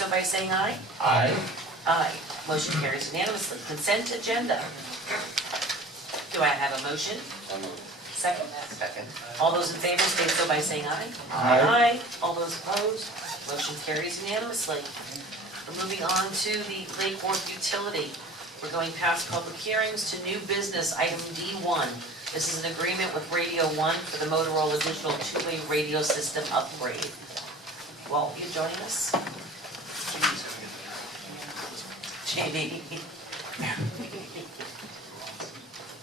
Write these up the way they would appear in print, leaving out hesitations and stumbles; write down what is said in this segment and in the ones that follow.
so by saying aye. Aye. Aye. Motion carries unanimously. Consent agenda. Do I have a motion? So moved. Second? Second. All those in favor state so by saying aye. Aye. All those opposed? Motion carries unanimously. We're moving on to the Lake Worth utility. We're going past public hearings to new business, item D1. This is an agreement with Radio One for the Motorola digital two-way radio system upgrade. Walt, you joining us? Jamie.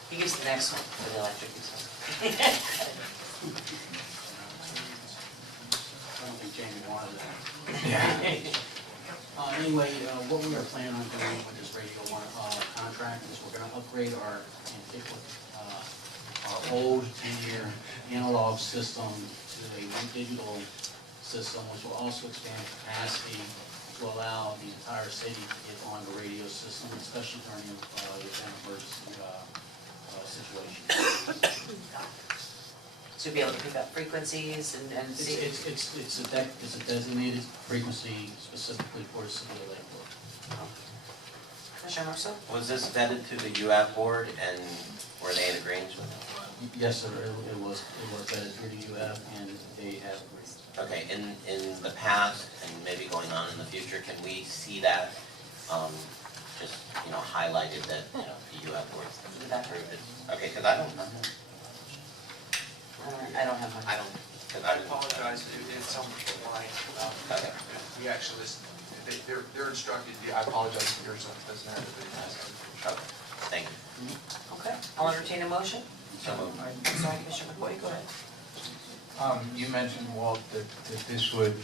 He gives the next one for the electric utility. I don't think Jamie wanted that. Anyway, what we are planning on doing with this Radio One contract is we're gonna upgrade our old 10-year analog system to a new digital system, which will also expand capacity to allow the entire city to get on the radio system, especially during the emergency situation. To be able to pick up frequencies and see. It's a designated frequency specifically for the city of Lake Worth. Commissioner Marceau? Was this vetted to the UAP board and were they in agreement with it? Yes, sir, it was vetted through the UF and they have agreed. Okay, in the past and maybe going on in the future, can we see that, just, highlighted that, the UAP board approved it? Okay, because I don't know. I don't have one. I don't, because I I didn't. apologize, it's on the line. Okay. We actually listen, they're instructed, I apologize if yours doesn't have it. Okay, thank you. Okay, I'll entertain a motion. So moved. Sorry, Commissioner McCoy, go ahead. You mentioned, Walt, that this would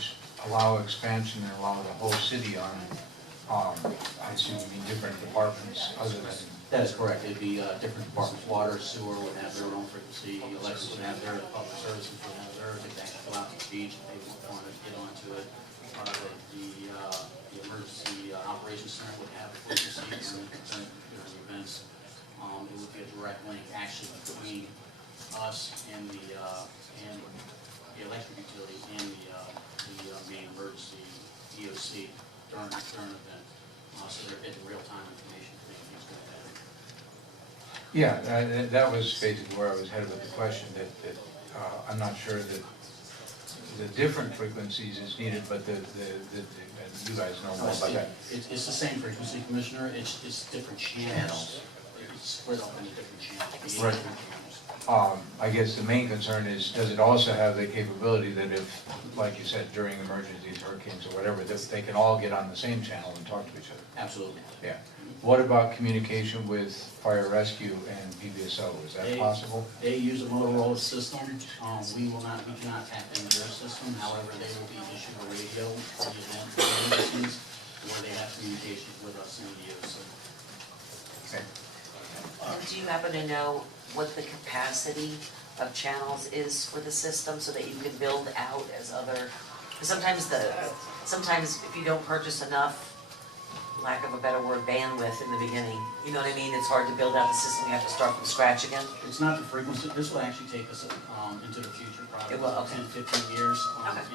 allow expansion and allow the whole city on, I assume you mean different departments other than. That is correct, it'd be different departments, water, sewer would have their own frequency, electric would have their, public services would have theirs, if they have to go out to the beach, if they want to get onto it. The emergency operations center would have a frequency during the events. It would be a direct link actually between us and the electric utility and the main emergency DOC during an event. So they're getting real-time information to make things go better. Yeah, that was basically where I was headed with the question, that I'm not sure that the different frequencies is needed, but and you guys know more about that. It's the same frequency, Commissioner, it's different channels. It's split up into different channels. Right. Different channels. I guess the main concern is, does it also have the capability that if, like you said, during emergencies, hurricanes or whatever, that they can all get on the same channel and talk to each other? Absolutely. Yeah. What about communication with fire rescue and PBSO? Is that possible? They use a Motorola system. We cannot tap into their system. However, they will be issued a radio for the event emergencies where they have communication with us in the DOC. Okay. And do you happen to know what the capacity of channels is for the system so that you can build out as other, sometimes if you don't purchase enough, lack of a better word, bandwidth in the beginning, you know what I mean? It's hard to build out the system, you have to start from scratch again. It's not the frequency, this will actually take us into the future, probably It will, okay. 10, 15 years. Okay. And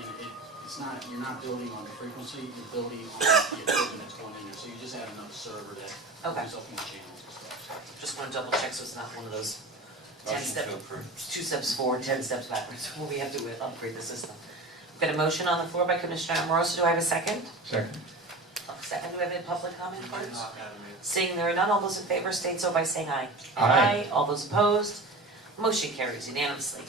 it's not, you're not building on the frequency, you're building on the equipment that's going in there. So you just have enough server that Okay. opens up new channels and stuff. Just want to double check so it's not one of those 10 Motion steps, to approve. 2 steps forward, 10 steps backwards, where we have to upgrade the system. We've got a motion on the floor by Commissioner Amoroso, do I have a second? Second. Second, do we have any public comment first? Seeing there are none, all those in favor state so by saying aye. Aye. All those opposed, motion carries unanimously.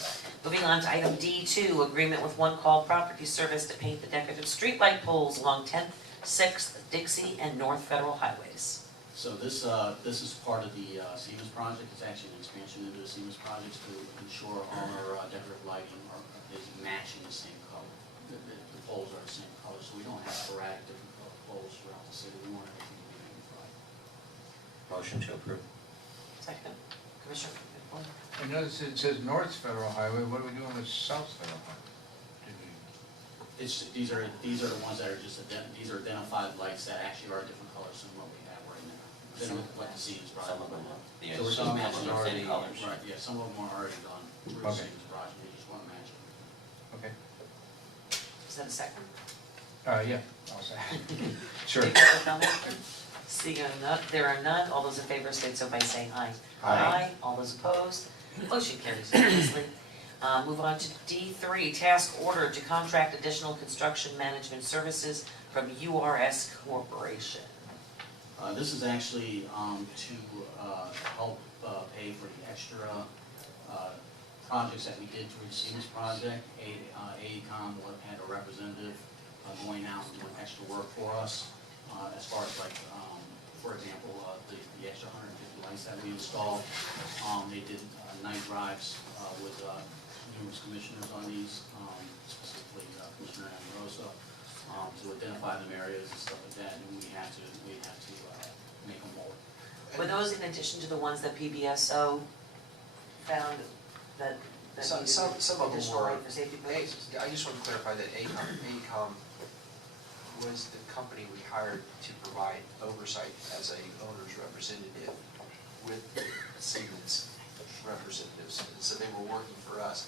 Moving on to item D2, agreement with One Call Property Service to paint the decorative streetlight poles along 10th, 6th, Dixie, and North Federal Highways. So this is part of the Siemens project. It's actually an expansion into the Siemens project to ensure all our decorative lighting is matching the same color. The poles are the same color, so we don't have sporadic different poles throughout the city. We want everything to be unified. Motion to approve. Second, Commissioner McFarland. I notice it says North Federal Highway, what are we doing with South Federal Highway? These are the ones that are just these are identified lights that actually are different colors than what we have right now. Than what the Siemens project. Some of them are. The So we're some just of matching them are already. city colors. Right, yeah, some of them are already done through the Okay. Siemens project. We just want to match them. Okay. Is that a second? Yeah, I'll say. Sure. Any public comment? Seeing none, there are none, all those in favor state so by saying aye. Aye. All those opposed, motion carries unanimously. Move on to D3, task order to contract additional construction management services from URS Corporation. This is actually to help pay for the extra projects that we did through the Siemens project. AECom had a representative going out and doing extra work for us, as far as like, for example, the extra 150 lights that we installed. They did night drives with numerous commissioners on these, specifically Commissioner Amoroso, to identify them areas and stuff like that, and we have to make them more. Were those in addition to the ones that PBSO found that Some needed of them additional were. light for safety purposes? I just want to clarify that AECom was the company we hired to provide oversight as a owner's representative with Siemens representatives. And so they were working for us,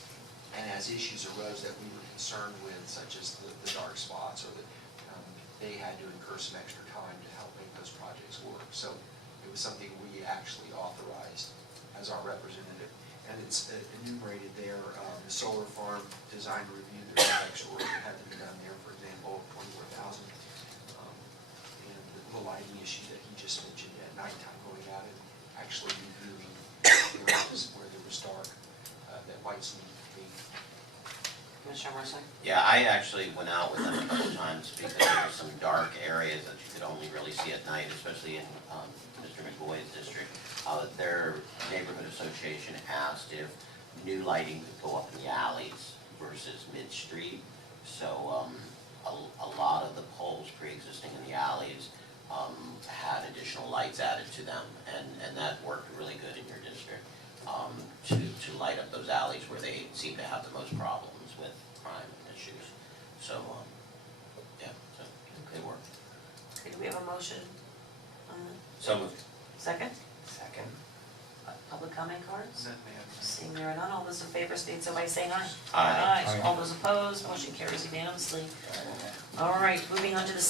and as issues arose that we were concerned with, such as the dark spots, or that they had to incur some extra time to help make those projects work. So it was something we actually authorized as our representative. And it's enumerated there, the solar farm design review, there's some extra work that had to be done there, for example, 24,000. And the lighting issue that he just mentioned at nighttime, going out and actually reviewing areas where there was dark, that lights needed to be. Commissioner Marson? Yeah, I actually went out with them a couple times because there were some dark areas that you could only really see at night, especially in Mr. McBoyd's district. Their neighborhood association asked if new lighting could go up in the alleys versus mid-street. So a lot of the poles pre-existing in the alleys had additional lights added to them, and that worked really good in your district to light up those alleys where they seem to have the most problems with crime issues. So, yeah, so they work. Okay, do we have a motion on that? So moved. Second? Second. Public comment cards? Then they have- Seeing there are none, all those in favor state so by saying aye. Aye. Aye. All those opposed, motion carries unanimously. All right, moving on to the